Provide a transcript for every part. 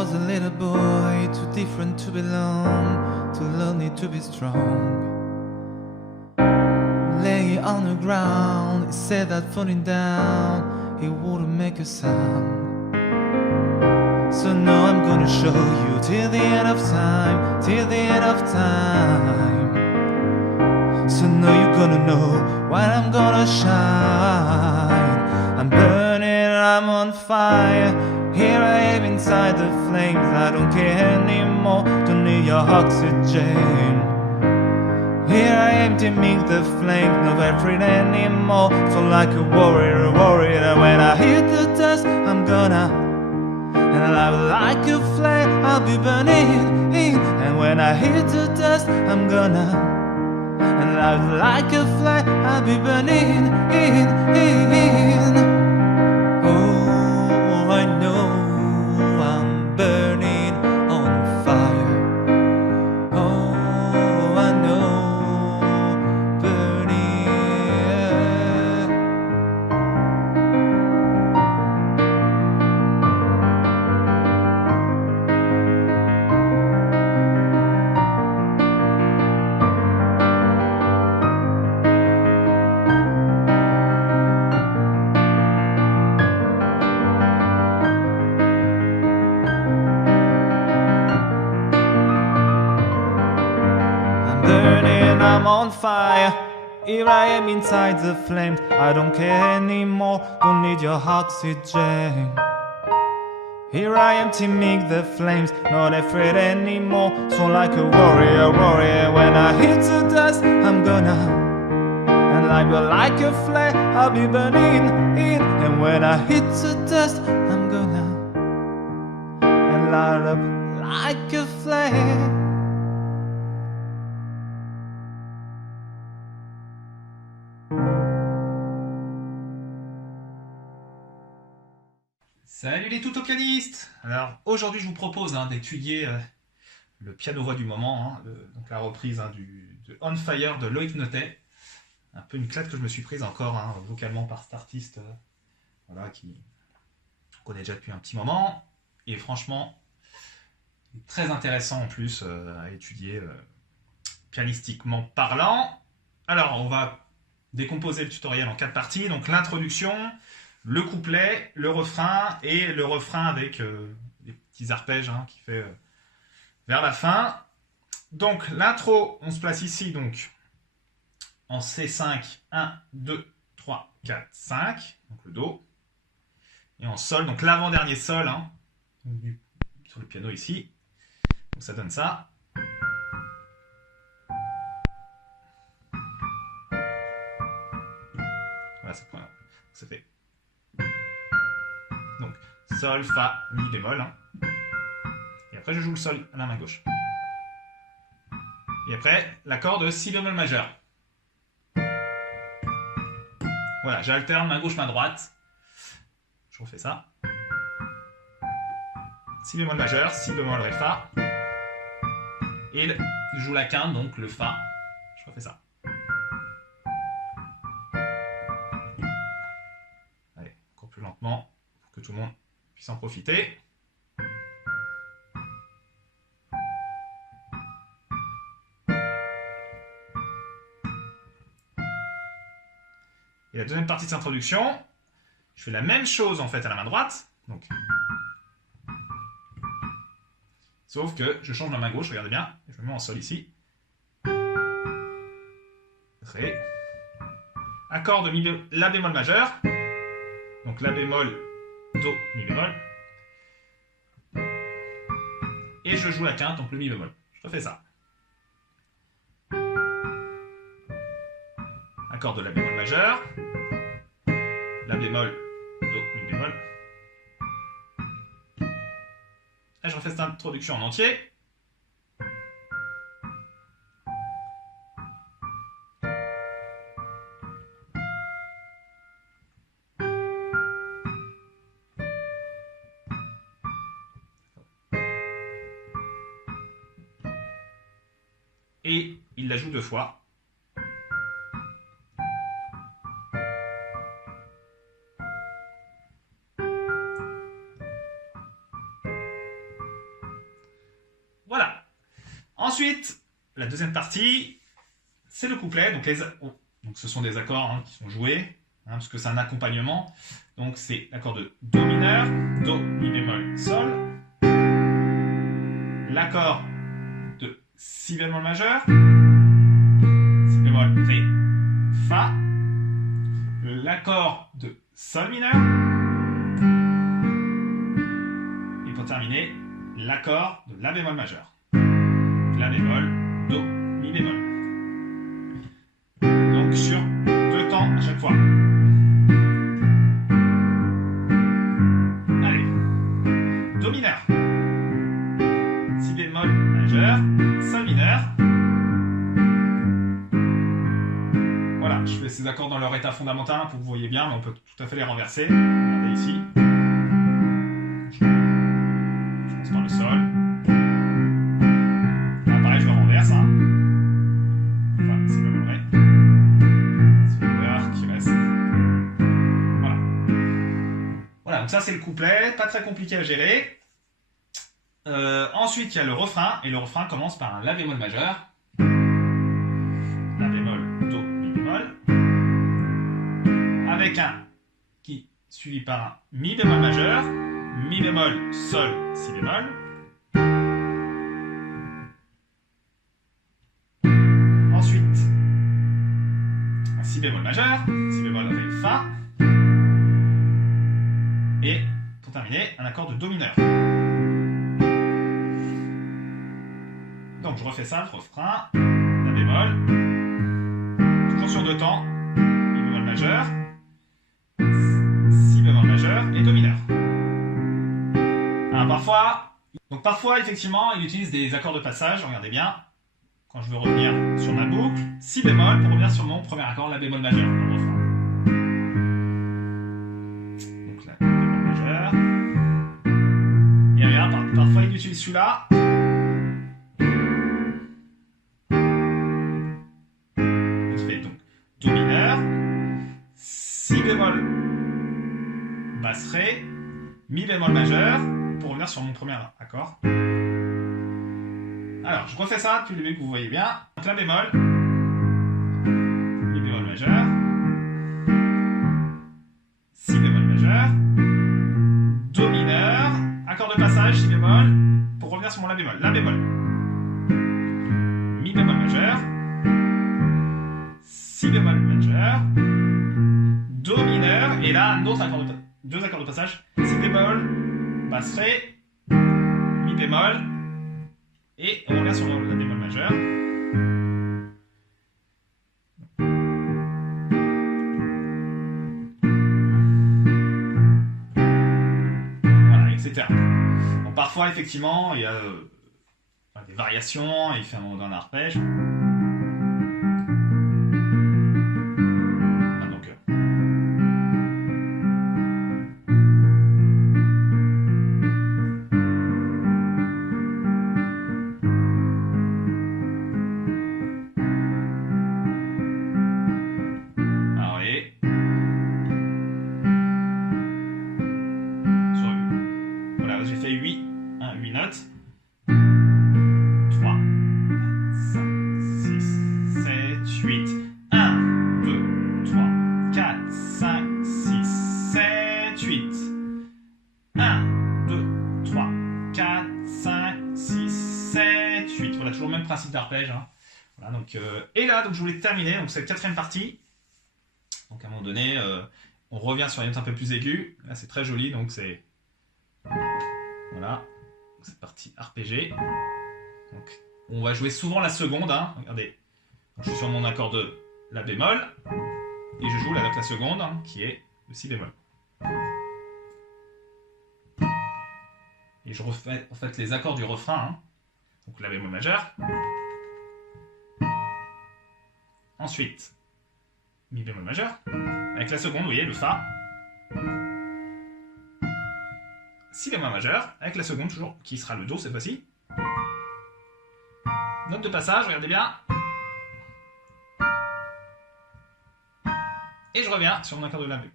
was a little boy, too different to belong, too lonely to be strong. Lay on the ground, he said that falling down, he wouldn't make a sound. So now I'm gonna show you till the end of time, till the end of time. So now you're gonna know when I'm gonna shine. I'm burning, I'm on fire. Here I am inside the flames. I don't care anymore, don't need your oxygen. Here I am to meet the flames, no afraid anymore. So like a warrior, warrior. When I hit the dust, I'm gonna, and like a flame, I'll be burning in. And when I hit the dust, I'm gonna, and like a flame, I'll be burning in. Oh, I know I'm burning on fire. Oh, I know burning. Burning, I'm on fire. Here I am inside the flames. I don't care anymore, don't need your oxygen. Here I am to meet the flames, not afraid anymore. So like a warrior, warrior. When I hit the dust, I'm gonna, and like a flame, I'll be burning in. And when I hit the dust, I'm gonna, and light up like a flame. Salut les tuto-pianistes! Alors aujourd'hui je vous propose d'étudier le piano-voix du moment, donc la reprise de On Fire de Loïc Notet. Un peu une claque que je me suis prise encore vocalement par cet artiste qui connaît déjà depuis un petit moment. Et franchement, très intéressant en plus à étudier pianistiquement parlant. Alors on va décomposer le tutoriel en 4 parties. Donc l'introduction, le couplet, le refrain et le refrain avec des petits arpèges qui fait vers la fin. Donc l'intro, on se place ici donc en C5, 1, 2, 3, 4, 5, donc le Do, et en Sol, donc l'avant-dernier Sol, sur le piano ici, donc ça donne ça. Voilà, ça fait donc Sol, Fa, Mi bémol. Et après je joue le Sol à la main gauche. Et après l'accord de Si bémol majeur. Voilà, j'alterne main gauche, main droite. Je refais ça. Si bémol majeur, Si bémol, Ré, Fa. Et je joue la quinte, donc le Fa. Je refais ça. Allez, encore plus lentement pour que tout le monde puisse en profiter. Et la deuxième partie de cette introduction, je fais la même chose en fait à la main droite. Donc, sauf que je change la main gauche, regardez bien, je me mets en Sol ici. Ré. Accord de La bémol majeur. Donc La bémol, Do, Mi bémol. Et je joue la quinte, donc le Mi bémol. Je refais ça. Accord de La bémol majeur. La bémol, Do, Mi bémol. Et je refais cette introduction en entier. Et il la joue 2 fois. Ensuite, la deuxième partie, c'est le couplet. Donc ce sont des accords qui sont joués, parce que c'est un accompagnement. Donc c'est l'accord de Do mineur, Do, Mi bémol, Sol. L'accord de Si bémol majeur, Si bémol, Ré, Fa. L'accord de Sol mineur. Et pour terminer, l'accord de La bémol majeur. La bémol, Do, Mi bémol. Donc sur 2 temps à chaque fois. Allez. Do mineur. Si bémol majeur. Sol mineur. Voilà, je fais ces accords dans leur état fondamental pour que vous voyez bien, mais on peut tout à fait les renverser. Regardez ici. Je commence par le Sol. Pareil, je le renverse. Enfin, c'est le Ré. C'est l'heure qui reste. Voilà. Voilà, donc ça c'est le couplet, pas très compliqué à gérer. Ensuite, il y a le refrain, et le refrain commence par un La bémol majeur. La bémol, Do, Mi bémol. Avec un qui suivi par un Mi bémol majeur, Mi bémol, Sol, Si bémol. Ensuite, un Si bémol majeur, Si bémol, Ré, Fa. Et pour terminer, un accord de Do mineur. Donc je refais ça, le refrain, La bémol, toujours sur 2 temps, Mi bémol majeur, Si bémol majeur et Do mineur. Alors parfois effectivement il utilise des accords de passage, regardez bien, quand je veux revenir sur ma boucle, Si bémol pour revenir sur mon premier accord, La bémol majeur, dans le refrain. Donc La bémol majeur. Et regarde, parfois il utilise celui-là. Do mineur, Si bémol, basse Ré, Mi bémol majeur, pour revenir sur mon premier accord. Alors, je refais ça depuis le début que vous voyez bien. Donc La bémol, Mi bémol majeur, Si bémol majeur, Do mineur, accord de passage, Si bémol, pour revenir sur mon La bémol. La bémol, Mi bémol majeur, Si bémol majeur, Do mineur, et là, deux accords de passage, Si bémol, basse Ré, Mi bémol, et on revient sur La bémol majeur. Voilà, etc. Bon, parfois, effectivement, il y a des variations, il fait un arpège. J'ai fait 8 notes. 3, 5, 6, 7, 8. 1, 2, 3, 4, 5, 6, 7, 8. 1, 2, 3, 4, 5, 6, 7, 8. Voilà, toujours le même principe d'arpège. Voilà, donc, et là, donc, je voulais terminer. Donc, c'est la 4e partie. Donc, à un moment donné, on revient sur les notes un peu plus aiguës. Là, c'est très joli. Donc, c'est. Voilà, cette partie arpégée. Donc, on va jouer souvent la seconde. Regardez, donc, je suis sur mon accord de La bémol et je joue la note la seconde qui est le Si bémol. Et je refais en fait les accords du refrain. Donc La bémol majeur. Ensuite, Mi bémol majeur. Avec la seconde, vous voyez, le Fa. Si bémol majeur, avec la seconde toujours, qui sera le Do cette fois-ci. Note de passage, regardez bien. Et je reviens sur mon accord de La bémol.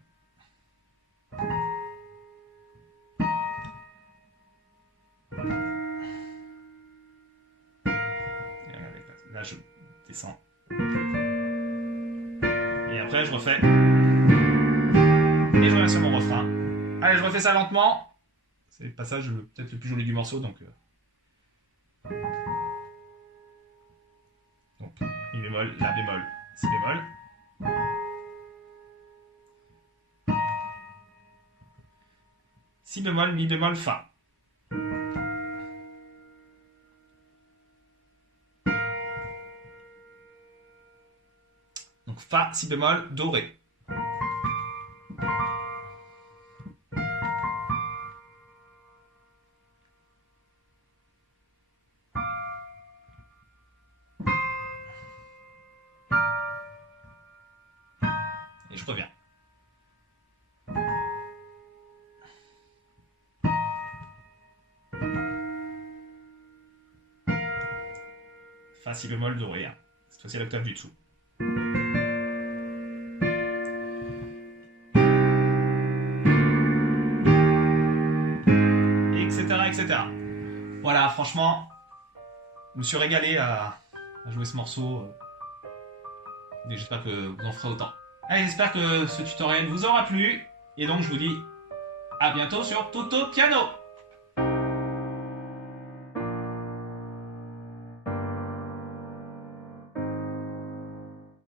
Là, je descends. Et après, je refais. Et je reviens sur mon refrain. Allez, je refais ça lentement. C'est le passage peut-être le plus joli du morceau, donc mi bémol, la bémol, si bémol. Si bémol, mi bémol, fa. Donc fa, si bémol, do, ré. Et je reviens. Fa, si bémol, do, ré. Cette fois-ci à l'octave du dessous. Etc. Voilà, franchement, je me suis régalé à jouer ce morceau. Et j'espère que vous en ferez autant. Allez, j'espère que ce tutoriel vous aura plu. Et donc, je vous dis à bientôt sur Toto Piano.